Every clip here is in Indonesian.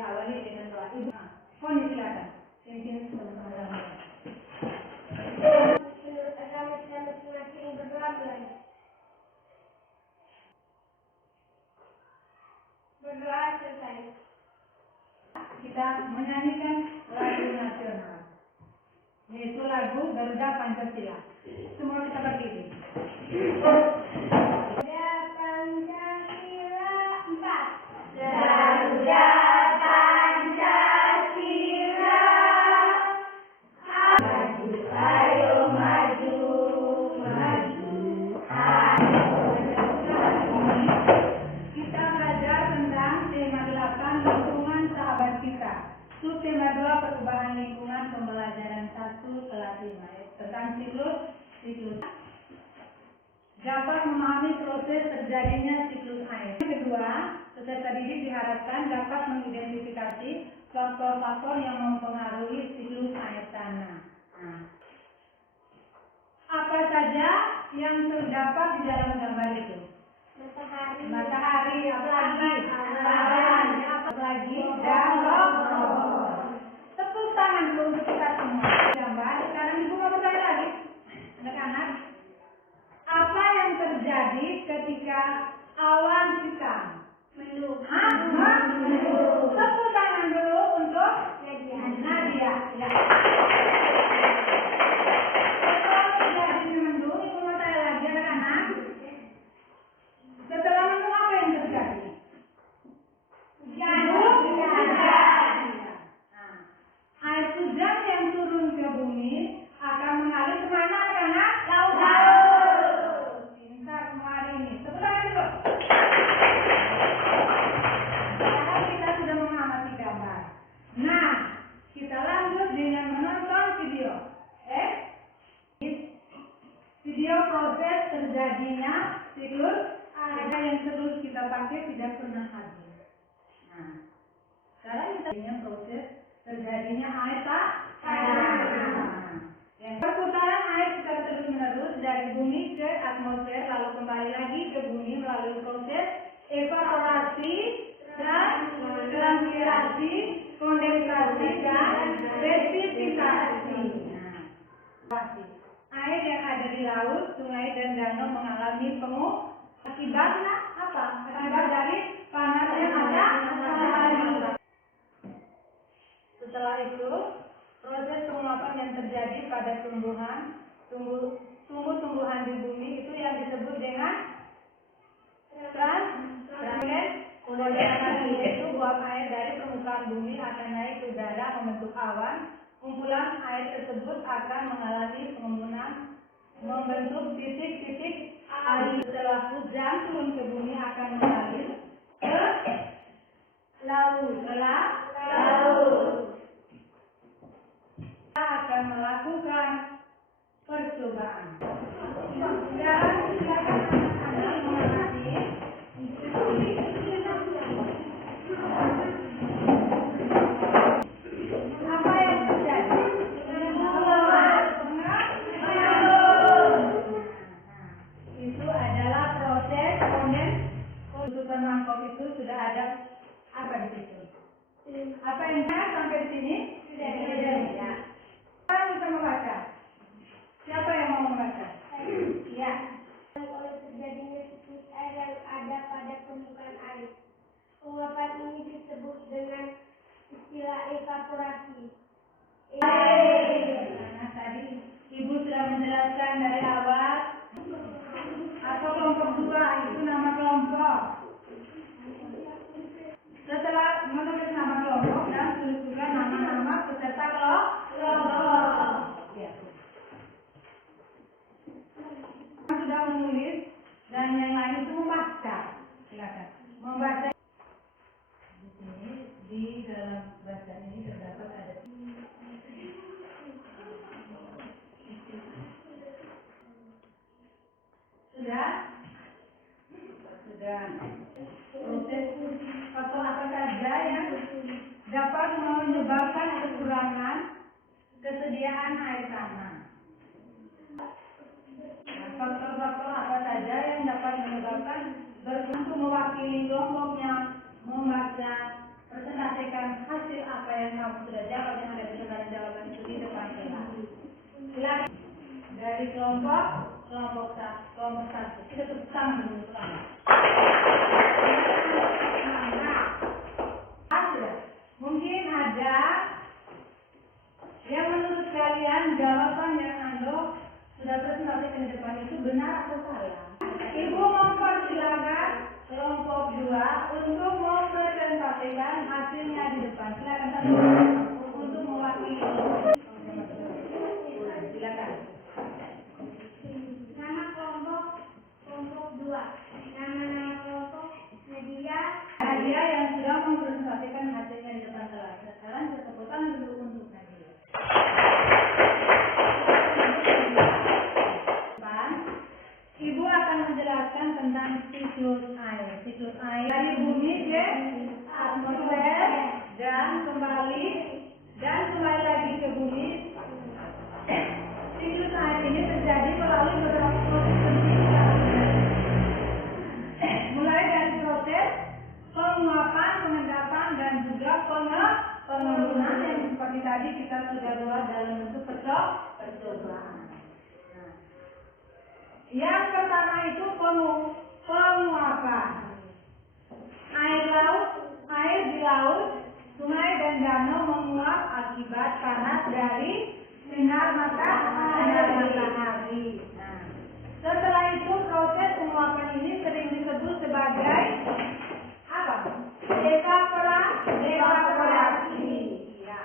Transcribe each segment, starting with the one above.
diawali dengan doa. Ibu, Koni silakan. Pimpin sama-sama. Menurut agama Islam masing-masing berdoa mulai. Berdoa selesai. Kita menyanyikan lagu nasional, yaitu lagu Garuda Pancasila. Semua kita berdiri. Garuda Pancasila 4. Garuda Pancasila. Maju, ayo maju, maju, Kita belajar tentang tema 8 lingkungan sahabat kita. Subtema 2 perubahan lingkungan pembelajaran 1 kelas 5 tentang siklus dapat memahami proses terjadinya siklus air. Yang kedua, peserta didik diharapkan dapat mengidentifikasi faktor-faktor yang mempengaruhi siklus air tanah. Apa saja yang terdapat di dalam gambar itu? Matahari, apalagi dan pohon. Tepuk tangan dulu untuk kita semua. Gambar. Sekarang ibu mau bertanya lagi, anak-anak, apa yang terjadi ketika awan hitam? Mendung. Tepuk tangan dulu untuk Nadia. Ya. Setelah terjadi mendung, ibu mau tanya lagi, anak-anak. Setelah mendung apa yang terjadi? Air hujan yang turun ke bumi akan mengalir kemana, anak-anak? Laut. Pintar semua hari ini. Tepuk tangan dulu. Sekarang kita sudah mengamati gambar. Nah, kita lanjut dengan menonton video. Video proses terjadinya siklus air yang terus kita pakai tidak pernah habis. Nah, sekarang kita dengan proses terjadinya air tanah. Perputaran air secara terus-menerus dari bumi ke atmosfer lalu kembali lagi ke bumi melalui proses evaporasi, transpirasi, kondensasi dan resipitasi. Air yang ada di laut, sungai dan danau mengalami penguap. Akibatnya apa? Akibat dari panas yang ada. Setelah itu, proses penguapan yang terjadi pada tumbuh-tumbuhan di bumi itu yang disebut dengan kondensasi, yaitu buah air dari permukaan bumi akan naik ke udara membentuk awan. Kumpulan air tersebut akan mengalami pengembunan membentuk titik-titik air. Setelah hujan turun ke bumi akan mengalir ke laut. Kita akan melakukan percobaan. Sekarang silakan anak-anak mengamati apa yang terjadi. Itu adalah proses tutupan mangkok itu sudah ada apa di situ? Apa yang sampai di sini? Sudah. Ya. Siapa bisa membaca? Siapa yang mau membaca? Ya. Oleh terjadinya siklus air yang ada pada permukaan air. Penguapan ini disebut dengan istilah evaporasi. Nah, tadi Ibu sudah menjelaskan dari awal. Atau kelompok 2 itu nama kelompok. Setelah menulis nama kelompok dan tulis juga nama-nama peserta kelompok. Ya. Sudah menulis dan yang lain itu membaca. Silakan membaca. Di sini di dalam bahasa ini terdapat ada sudah proses faktor apa saja yang dapat menyebabkan kekurangan kesediaan air tanah. Faktor-faktor apa saja yang dapat menyebabkan untuk mewakili kelompoknya membaca presentasikan yang kamu sudah jawab yang ada di lembaran jawaban itu di depan kelas. Silakan dari kelompok satu. Kita tepuk tangan dulu selama. Mungkin ada yang menurut kalian jawaban yang Anda sudah presentasikan di depan itu benar atau salah. Ibu mempersilakan kelompok 2 untuk mempresentasikan hasilnya di depan. Silakan untuk mewakili. Silakan. Nama kelompok 2. Nama kelompok Nadia yang sudah mempresentasikan hasilnya di depan kelas. Sekarang kita tepuk tangan dulu untuk Nadia. Ibu akan menjelaskan tentang siklus air. Siklus air dari bumi ke atmosfer dan kembali lagi ke bumi. Siklus air ini terjadi melalui beberapa proses penting. Mulai dari proses penguapan, pengendapan, dan juga pengembunan yang seperti tadi kita sudah buat dalam bentuk percobaan. Yang pertama itu penguapan. Air di laut, sungai dan danau menguap akibat panas dari sinar matahari. Setelah itu proses penguapan ini sering disebut sebagai apa? Evaporasi. Ya.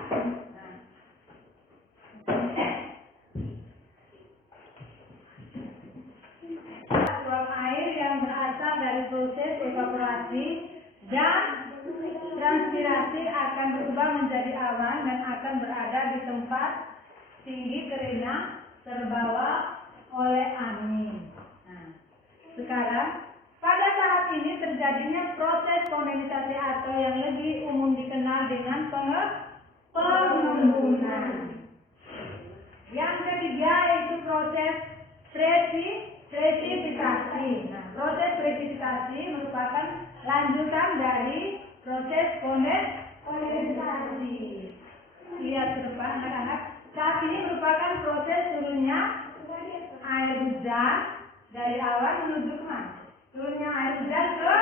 Uap air yang berasal dari proses evaporasi dan transpirasi akan berubah menjadi awan dan akan berada di tempat tinggi kering terbawa oleh angin. Sekarang pada saat ini terjadinya proses kondensasi atau yang lebih umum dikenal dengan pengembunan. Yang ketiga yaitu proses presipitasi. Proses presipitasi merupakan lanjutan dari proses kondensasi. Lihat ke depan anak-anak. Saat ini merupakan proses turunnya air hujan dari awan menuju ke mana? Turunnya air hujan ke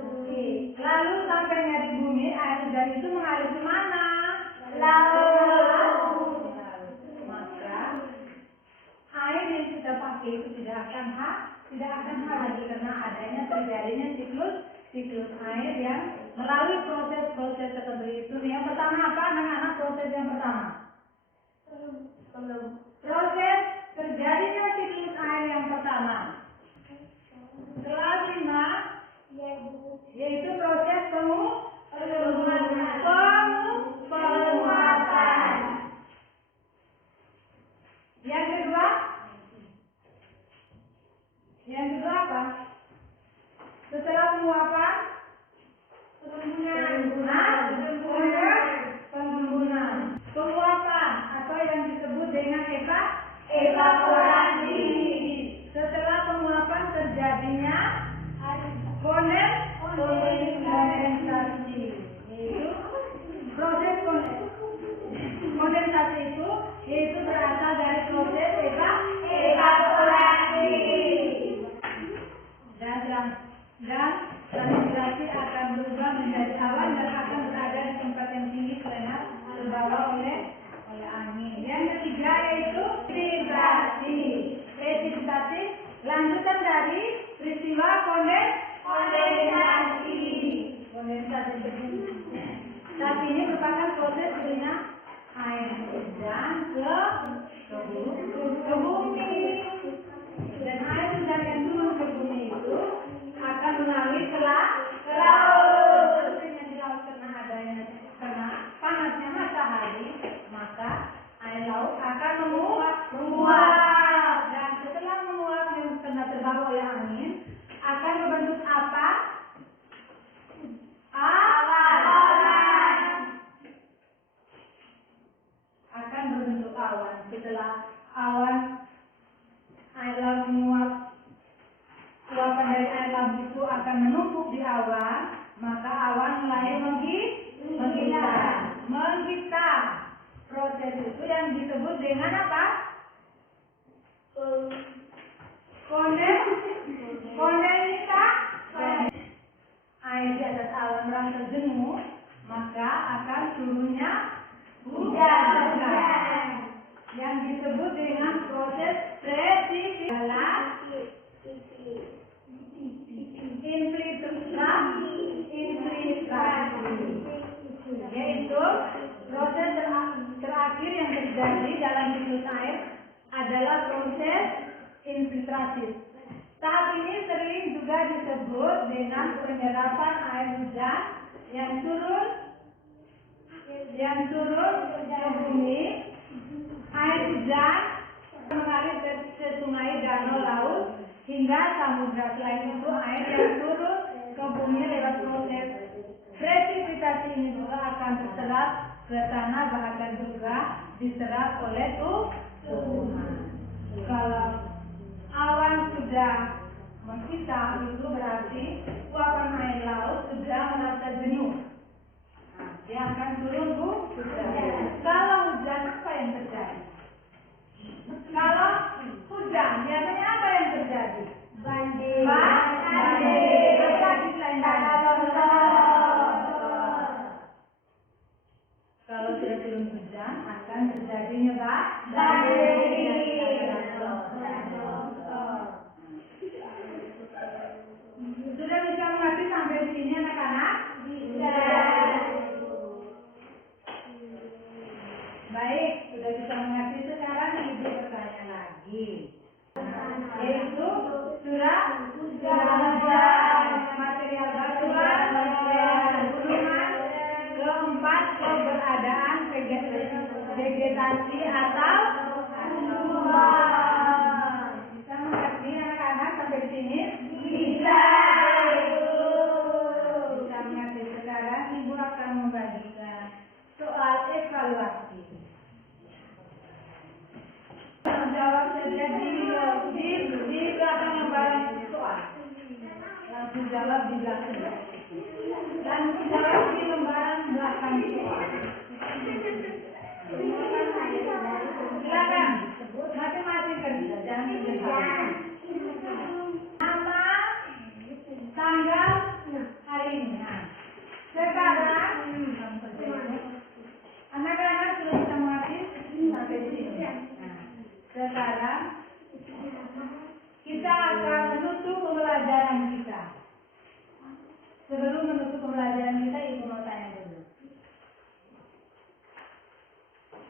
bumi. Lalu sampainya di bumi, air hujan itu mengalir ke mana? Laut. Maka air yang kita pakai itu tidak akan habis karena terjadinya siklus air yang melalui proses tertentu itu. Yang pertama apa? Anak-anak, proses yang pertama. Proses terjadinya siklus air yang pertama. Kelas 5 yaitu proses penguapan. Yang kedua apa? Setelah penguapan, pengembunan. Penguapan atau yang disebut dengan evaporasi. Setelah penguapan terjadinya kondensasi. Yaitu proses kondensasi itu yaitu berasal dari proses evaporasi. Dan transpirasi akan berubah menjadi awan dan akan berada di tempat yang tinggi karena terbawa oleh angin. Yang ketiga yaitu presipitasi, lanjutan dari peristiwa kondensasi. Tapi ini merupakan proses turunnya air hujan ke bumi. Dan air hujan yang turun ke bumi itu akan mengalir ke laut. Di laut karena panasnya matahari, maka air laut akan menguap. Dan setelah menguap yang karena terbawa oleh angin akan berbentuk apa? Awan. Akan berbentuk awan. Setelah awan air laut menguap, uapan dari air laut itu akan menumpuk di awan, maka awan mulai menghilang. turunnya hujan yang disebut dengan proses presipitasi, yaitu proses terakhir yang terjadi dalam siklus air adalah proses infiltrasi. Tahap ini sering juga disebut dengan penyerapan air hujan yang turun ke bumi. Air hujan mengalir ke sungai, danau, laut hingga samudra. Selain itu, air yang turun ke bumi lewat proses presipitasi ini juga akan terserap ke tanah, bahkan juga diserap oleh tumbuhan. Kalau awan sudah menghitam, itu berarti uapan air laut sudah merasa jenuh. Dia akan turun hujan. Kalau hujan, apa yang terjadi? Kalau hujan, biasanya apa yang terjadi? Banjir. Apa lagi selain banjir? Kalau sudah turun hujan, akan terjadinya banjir. Sudah bisa mengerti sampai di sini anak-anak? Bisa. Baik, sudah bisa mengerti. Sekarang ibu bertanya lagi, yaitu surat hujan, material batuan, gunungan, keempat keberadaan vegetasi atau tumbuhan. Bisa mengerti anak-anak sampai di sini? Bisa. Bisa mengerti. Sekarang ibu akan membagikan soal evaluasi. Jawab saja di belakang lembaran soal. Langsung jawab di belakang. Langsung jawab di lembaran belakang soal. Silakan. Masing-masing kerja, jangan kerja. Nama, tanggal, hari ini. Nah, sekarang anak-anak sudah bisa mengerti sampai di sini. Sekarang kita akan menutup pembelajaran kita. Sebelum menutup pembelajaran kita, ibu mau tanya dulu.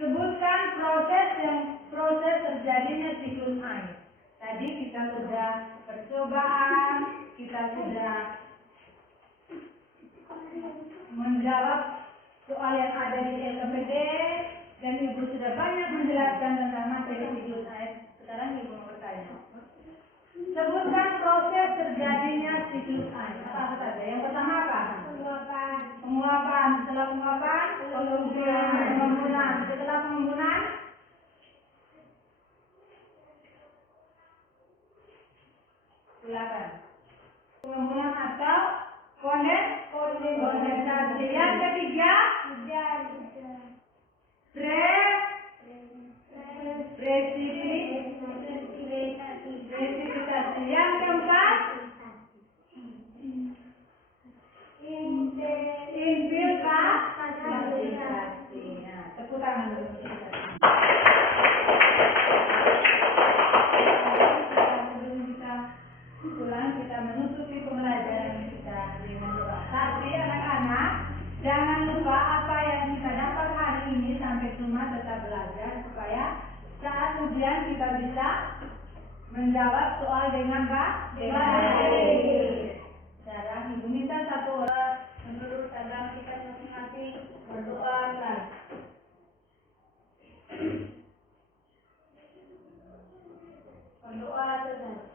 Sebutkan proses terjadinya siklus air. Tadi kita sudah percobaan, kita sudah menjawab soal yang ada di LKPD, dan ibu sudah banyak menjelaskan tentang materi siklus air. Sekarang ibu mau bertanya. Sebutkan proses terjadinya siklus air. Apa saja? Yang pertama apa? Penguapan. Setelah penguapan, pengembunan. Setelah pengembunan, silakan. Pengembunan atau kondensasi. Yang ketiga, presipitasi. Yang keempat, infiltrasi. Tepuk tangan dulu. Kita menutupi pembelajaran kita dengan doa. Tapi anak-anak, jangan lupa apa yang kita dapat hari ini sampai rumah tetap belajar supaya saat ujian kita bisa menjawab soal dengan baik. Sekarang ibu minta satu orang menurut agama kita masing-masing berdoa. Berdoa saja.